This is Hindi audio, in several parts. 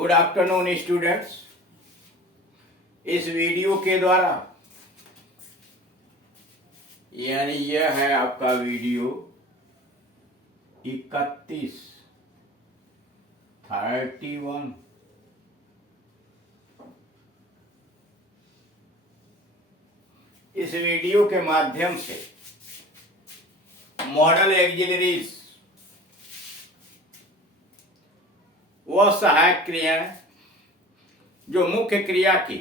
Good afternoon students. इस वीडियो के द्वारा यानी यह है आपका वीडियो 31 31। इस वीडियो के माध्यम से मॉडल एक्सिलरीज वह सहायक क्रियाएं जो मुख्य क्रिया की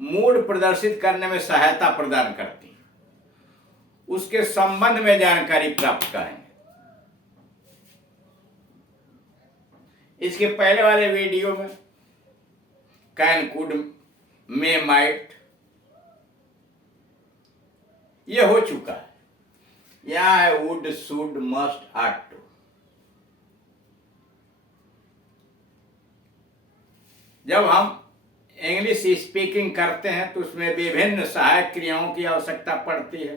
मूड प्रदर्शित करने में सहायता प्रदान करती हैं, उसके संबंध में जानकारी प्राप्त करेंगे। इसके पहले वाले वीडियो में कैन, कुड, मे, माइट यह हो चुका है। यहां है would, should, must, ought to. जब हम इंग्लिश स्पीकिंग करते हैं तो उसमें विभिन्न सहायक क्रियाओं की आवश्यकता पड़ती है,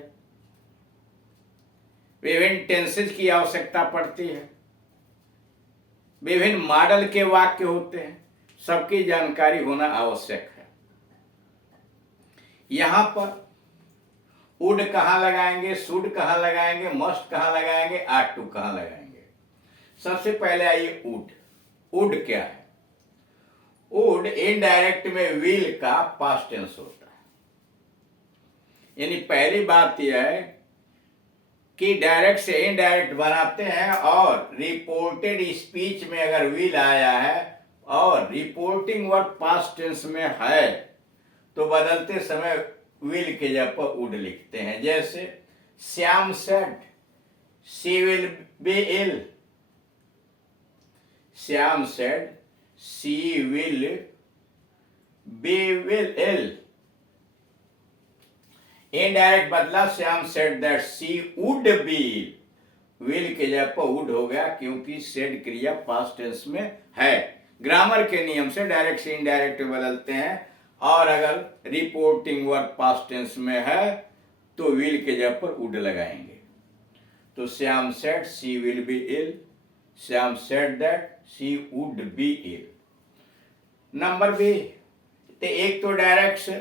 विभिन्न टेंसेज की आवश्यकता पड़ती है, विभिन्न मॉडल के वाक्य होते हैं, सबकी जानकारी होना आवश्यक है। यहां पर वुड कहाँ लगाएंगे, शुड कहाँ लगाएंगे, मस्ट कहाँ लगाएंगे, आट टू कहाँ लगाएंगे। सबसे पहले आइए वुड। वुड क्या है? वुड इनडायरेक्ट में विल का पास्ट टेंस होता है। यानी पहली बात यह है कि डायरेक्ट से इनडायरेक्ट बनाते हैं और रिपोर्टेड स्पीच में अगर विल आया है और रिपोर्टिंग वर्ड पास्ट टेंस में है तो बदलते समय विल के जगह पर वुड लिखते हैं। जैसे Shyam said she will be ill. Shyam said she will be ill। Indirect बदला, Shyam said that she would be ill। will के जगह पर would हो गया क्योंकि said क्रिया पास्ट टेंस में है। ग्रामर के नियम से डायरेक्ट से इनडायरेक्ट में बदलते हैं और अगर रिपोर्टिंग वर्ड पास्ट टेंस में है तो will के जगह पर would लगाएंगे। तो Shyam said she will be ill, Shyam said that she would be ill। Number B, तो एक तो डायरेक्ट से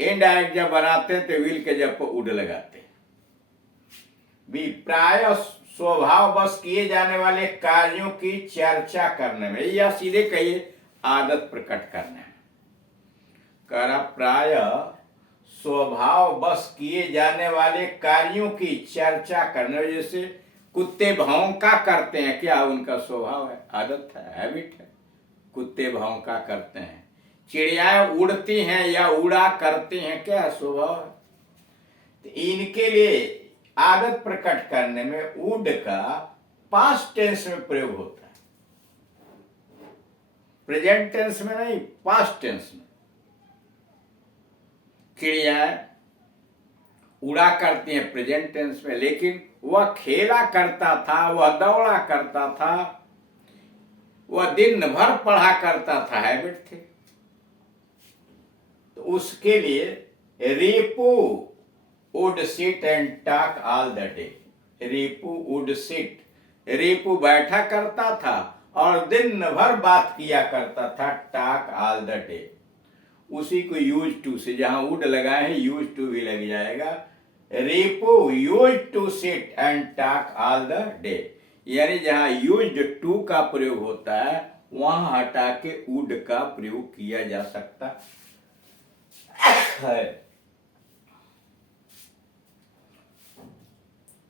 इनडायरेक्ट जब बनाते हैं तो विल के जब पर वुड लगाते हैं। बी, प्राय स्वभाव बस किए जाने वाले कार्यों की चर्चा करने में या सीधे कहिए आदत प्रकट करने में। करा प्राय स्वभाव बस किए जाने वाले कार्यों की चर्चा करने में। जैसे कुत्ते भौंका करते हैं, क्या उनका स्वभाव है, आदत है, हैबिट है, कुत्ते भौंका करते हैं। चिड़ियाएं उड़ती हैं या उड़ा करती हैं, क्या स्वभाव है। तो इनके लिए आदत प्रकट करने में वुड का पास्ट टेंस में प्रयोग होता है, प्रेजेंट टेंस में नहीं, पास्ट टेंस में। चिड़ियाएं उड़ा करती हैं प्रेजेंट टेंस में, लेकिन वह खेला करता था, वह दौड़ा करता था, वह दिन भर पढ़ा करता था, हैबिट थे। तो उसके लिए Ripu would sit and talk all the day. Ripu would sit, Ripu बैठा करता था और दिन भर बात किया करता था, टॉक ऑल द डे। उसी को यूज टू से, जहां वुड लगाए हैं यूज टू भी लग जाएगा। Ripu used to sit and talk all the day, यानी जहां यूज्ड टू का प्रयोग होता है वहां हटा के वुड का प्रयोग किया जा सकता है।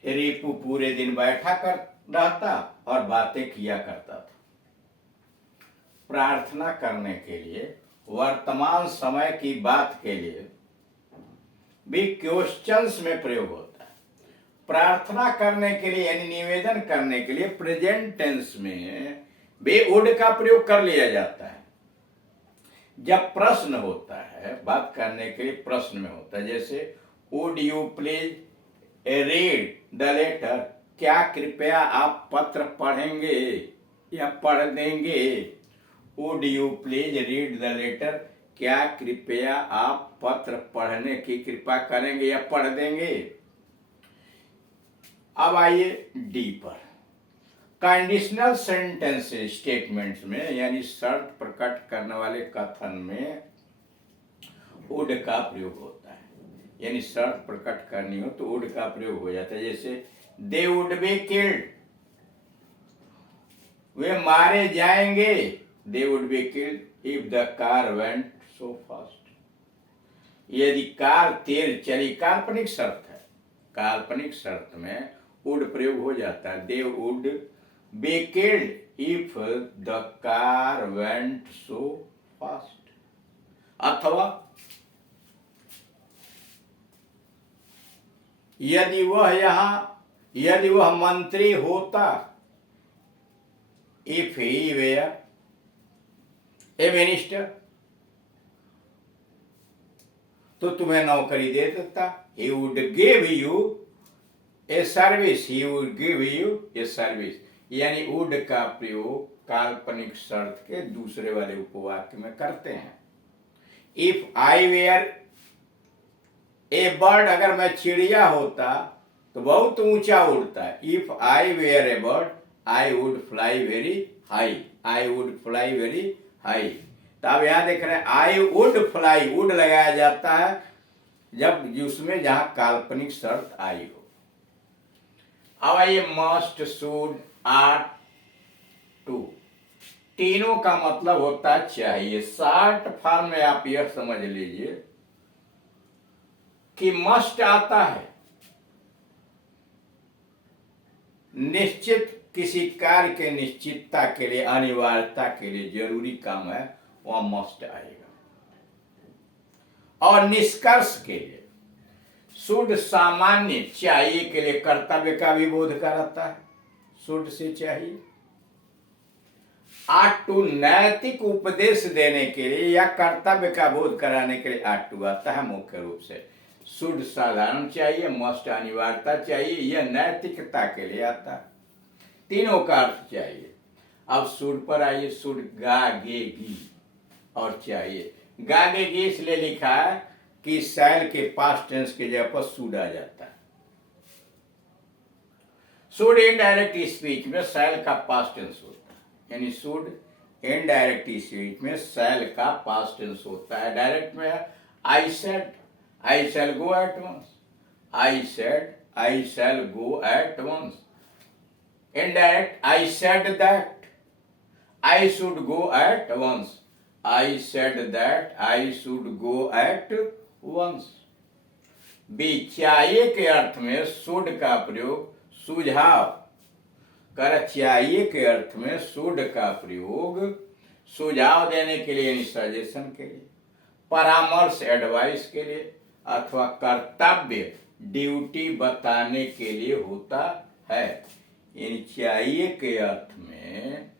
रिपू पूरे दिन बैठा कर रहता और बातें किया करता था। प्रार्थना करने के लिए, वर्तमान समय की बात के लिए भी क्वेश्चंस में प्रयोग होता है। प्रार्थना करने के लिए यानी निवेदन करने के लिए प्रेजेंट टेंस में भी वुड का प्रयोग कर लिया जाता है। जब प्रश्न होता है, बात करने के लिए प्रश्न में होता है। जैसे would you please read the letter, क्या कृपया आप पत्र पढ़ेंगे या पढ़ देंगे। Would you please read the letter, क्या कृपया आप पत्र पढ़ने की कृपा करेंगे या पढ़ देंगे। अब आइए डी पर। कंडीशनल सेंटेंस स्टेटमेंट्स में यानी शर्त प्रकट करने वाले कथन में वुड का प्रयोग होता है। यानी शर्त प्रकट करनी हो तो वुड का प्रयोग हो जाता है। जैसे दे वुड बी किल्ड, वे मारे जाएंगे, दे would be killed if the car went so fast. यदि कार तेज चली, काल्पनिक शर्त है, काल्पनिक शर्त में वुड प्रयोग हो जाता है। They would be killed if the car went so fast. अथवा यदि वह मंत्री होता, if he were a minister, तो तुम्हें नौकरी दे देता। He would give you a service, he would give you a service. यानी वुड का प्रयोग काल्पनिक शर्त के दूसरे वाले उपवाक्य में करते हैं। If I were a bird, अगर मैं चिड़िया होता तो बहुत ऊंचा उड़ता है। If I were a bird I would fly very high, I would fly very high. तो अब यहां देख रहे हैं आई वुड फ्लाई, वुड लगाया जाता है जब उसमें जहां काल्पनिक शर्त आई हो। अब आइए मस्ट, शुड, आर, टू, तीनों का मतलब होता है चाहिए। शॉर्ट फॉर्म में आप यह समझ लीजिए कि मस्ट आता है निश्चित किसी कार्य के निश्चितता के लिए, अनिवार्यता के लिए जरूरी काम है, वह मस्ट आएगा। और निष्कर्ष के लिए शुड सामान्य चाहिए के लिए कर्तव्य का भी बोध कराता है, शुड से चाहिए। आट टू नैतिक उपदेश देने के लिए या कर्तव्य का बोध कराने के लिए आट टू आता है मुख्य रूप से। शुड साधारण चाहिए, मस्ट अनिवार्यता चाहिए, यह नैतिकता के लिए आता है। तीनों का अर्थ चाहिए। अब शुड पर आइए। शुड गागेगी और चाहिए। गागेगी इसलिए लिखा है कि शैल के पास्ट टेंस के जगह पर शुड आ जाता है। शुड इनडायरेक्ट स्पीच में शैल का पास्ट टेंस होता है, यानी शुड इनडायरेक्ट स्पीच में शैल का पास्ट टेंस होता है। डायरेक्ट में I said, I shall go at once, I said, I shall go at once. Indirect I said that, I should go at once, I said that I should go at once. Be चाहिए के अर्थ में शुड का प्रयोग सुझाव कर, चाहिए के अर्थ में शुड का प्रयोग सुझाव देने के लिए, सजेशन के लिए, परामर्श एडवाइस के लिए, अथवा कर्तव्य ड्यूटी बताने के लिए होता है। यानी चाहिए के अर्थ में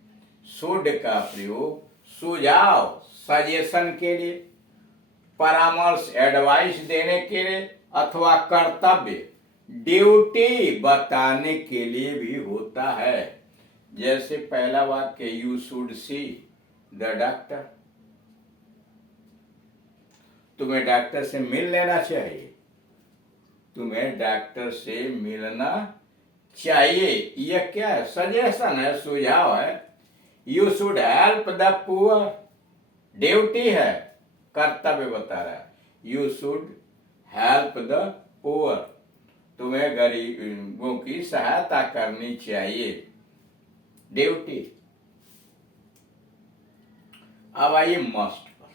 शुड का प्रयोग सुझाव सजेशन के लिए, परामर्श एडवाइस देने के लिए, अथवा कर्तव्य ड्यूटी बताने के लिए भी होता है। जैसे पहला वाक्य you should see the doctor, तुम्हें डॉक्टर से मिल लेना चाहिए, तुम्हें डॉक्टर से मिलना चाहिए। यह क्या है? सजेशन है, सुझाव है। You should help the poor, duty है, कर्तव्य बता रहा है। You should help the poor, तुम्हें गरीबों की सहायता करनी चाहिए, ड्यूटी। अब आइए मस्ट पर।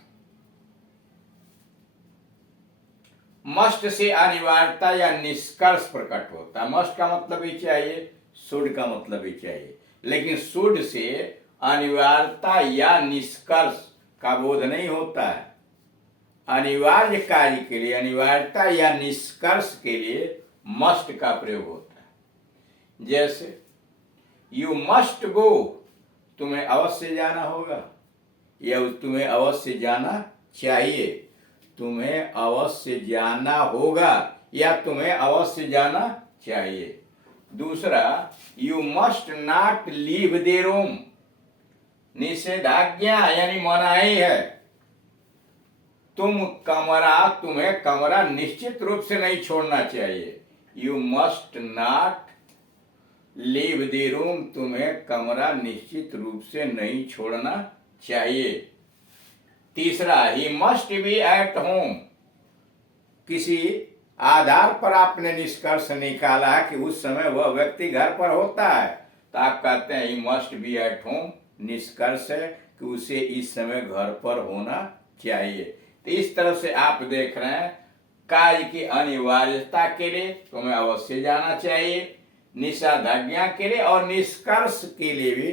मस्ट से अनिवार्यता या निष्कर्ष प्रकट होता है। मस्ट का मतलब ही चाहिए, शुड का मतलब ही चाहिए, लेकिन शुड से अनिवार्यता या निष्कर्ष का बोध नहीं होता है। अनिवार्य कार्य के लिए, अनिवार्यता या निष्कर्ष के लिए मस्ट का प्रयोग होता है। जैसे यू मस्ट गो, तुम्हें अवश्य जाना होगा, या तुम्हें अवश्य जाना चाहिए, तुम्हें अवश्य जाना होगा या तुम्हें अवश्य जाना चाहिए। दूसरा, you must not leave the room, निषेधाज्ञा यानी मनाही है, तुम्हें कमरा निश्चित रूप से नहीं छोड़ना चाहिए। You must not leave the room, तुम्हें कमरा निश्चित रूप से नहीं छोड़ना चाहिए। तीसरा, he must be at home, किसी आधार पर आपने निष्कर्ष निकाला है कि उस समय वह व्यक्ति घर पर होता है, तो आप कहते हैं he must be at home, निष्कर्ष है कि उसे इस समय घर पर होना चाहिए। तो इस तरह से आप देख रहे हैं कार्य की अनिवार्यता के लिए तुम्हें अवश्य जाना चाहिए, निषेधाज्ञा के लिए और निष्कर्ष के लिए भी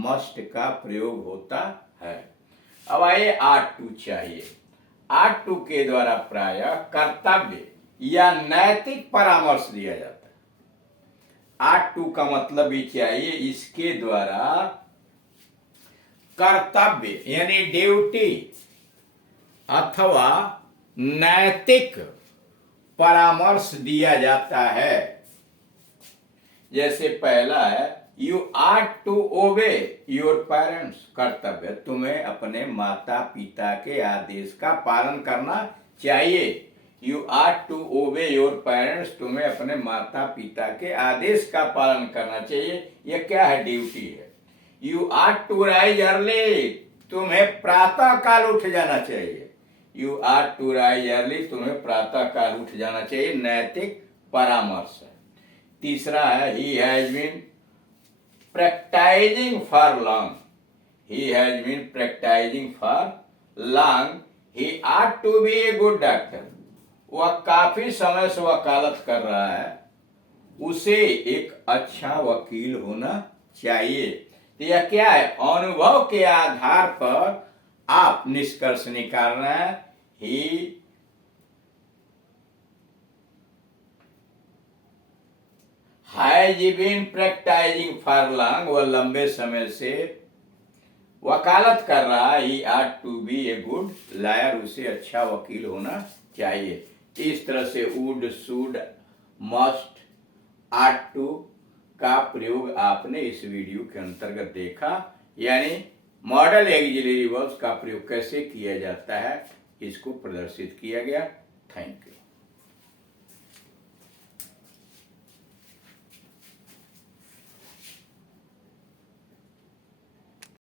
मस्ट का प्रयोग होता है। अब आइए आर्ट 2 चाहिए। आर्ट 2 के द्वारा प्रायः कर्तव्य या नैतिक परामर्श दिया जाता है। आर्ट 2 का मतलब भी चाहिए, इसके द्वारा कर्तव्य यानी ड्यूटी अथवा नैतिक परामर्श दिया जाता है। जैसे पहला है, you are to obey your parents, कर्तव्य, तुम्हें अपने माता पिता के आदेश का पालन करना चाहिए। You are to obey your parents, तुम्हें अपने माता पिता के आदेश का पालन करना चाहिए। यह क्या है? ड्यूटी है। You are to rise early, तुम्हें प्रातः काल उठ जाना चाहिए। You are to rise early, तुम्हें प्रातः काल उठ जाना चाहिए, नैतिक परामर्श है। तीसरा है, he has been practising for long, he has been practising for long, he ought to be a good doctor, वह काफी समय से वकालत कर रहा है, उसे एक अच्छा वकील होना चाहिए। तो यह क्या है? अनुभव के आधार पर आप निष्कर्ष निकाल रहे हैं। He has been practising for long, वह लंबे समय से वकालत कर रहा है। He ought to be a good lawyer, उसे अच्छा वकील होना चाहिए। इस तरह से would, should, must, ought to का प्रयोग आपने इस वीडियो के अंतर्गत देखा, यानी मॉडल ऑक्सिलरी वर्ब्स का प्रयोग कैसे किया जाता है, इसको प्रदर्शित किया गया। Thank you.